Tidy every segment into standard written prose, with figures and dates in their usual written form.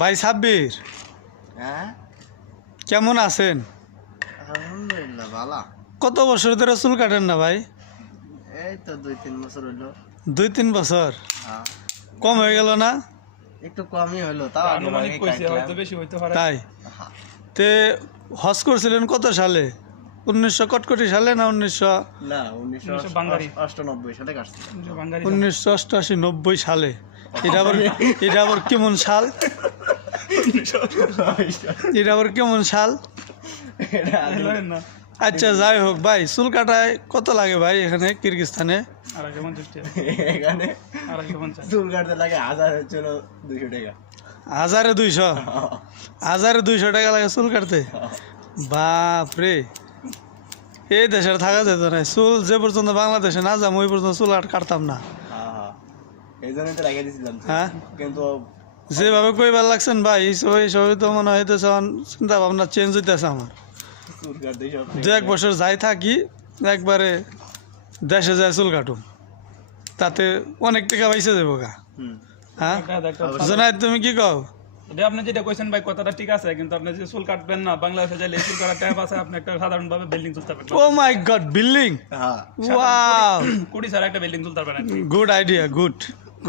ভাই সাব্বির, হ্যাঁ কেমন আছেন? আলহামদুলিল্লাহ ভালো। কত বছর ধরে চুল কাটেন না ভাই? এই তো 2-3 বছর হইলো। 2-3 বছর? হ্যাঁ কম হয়ে গেল না? একটু কমই হইলো, তাও আগে আনুমানিক ভাগে কইছে কাটলাম। হয়তো বেশি হইতে পারে। তাই? হ্যাঁ, তে হজ করছিলেন কত সালে? 1900 কটকটি সালে না 1900? না বাঙালি। 1998 সালে কাটছিলাম। বাঙালি 1988-90 সালে। এটা আবার কেমন সাল? এটা আবার কেমন সাল? এটা জানেন না আচ্ছা যাই হোক ভাই, চুল কাটায় কত লাগে ভাই এখানে কিরগিজস্তানে? 250 টাকা। এখানে 250 চুল কাটতে লাগে 1000 ছিল 200 টাকা। 1200? 1200 টাকা লাগে চুল কাটতে? বাপ রে, এই দেশের থাকা যেত না। চুল যে পর্যন্ত বাংলাদেশে না যাম ওই পর্যন্ত চুল আর কাটতাম না। হ্যাঁ এই জন্যই তো লাগিয়ে দিয়েছিলাম। হ্যাঁ, কিন্তু যেভাবে কইবার লাগছেন ভাই এই সবই তো মনে হইতেছে চিন্তা ভাবনা চেঞ্জ হইতেছে আমার। চুল কাটতে সব 2-1 বছর যাই থাকি, একবারে দেশে যায় চুল কাটুম, তাতে অনেক টাকা পাইছে যাবো গা। হুম হ্যাঁ একটা জোনায়েদ, তুমি কি কও? এটা আপনি যেটা কইছেন ভাই কথাটা ঠিক আছে, কিন্তু আপনি যে চুল কাটবেন না বাংলাদেশে যাইলে চুল কাটার ট্যাপ আছে, আপনি একটা সাধারণ ভাবে বিল্ডিং তুলতে পারবেন। ও মাই গড, বিল্ডিং! হ্যাঁ ওয়াও, কোটি স্যার একটা বিল্ডিং তুলতে পারবেন। Good idea, good,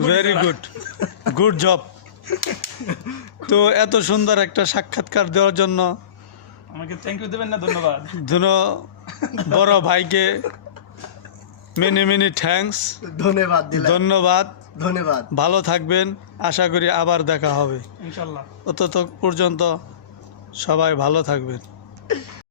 very good, good job. তো এত সুন্দর একটা সাক্ষাৎকার দেওয়ার জন্য আমাকে থ্যাংক ইউ দেবেন না? ধন্যবাদ। দুনো বড় ভাইকে মেনি মেনি থ্যাঙ্কস, ধন্যবাদ দিলাম। ধন্যবাদ। ধন্যবাদ। ভালো থাকবেন, আশা করি আবার দেখা হবে। ইনশাআল্লাহ। তত পর্যন্ত সবাই ভালো থাকবেন।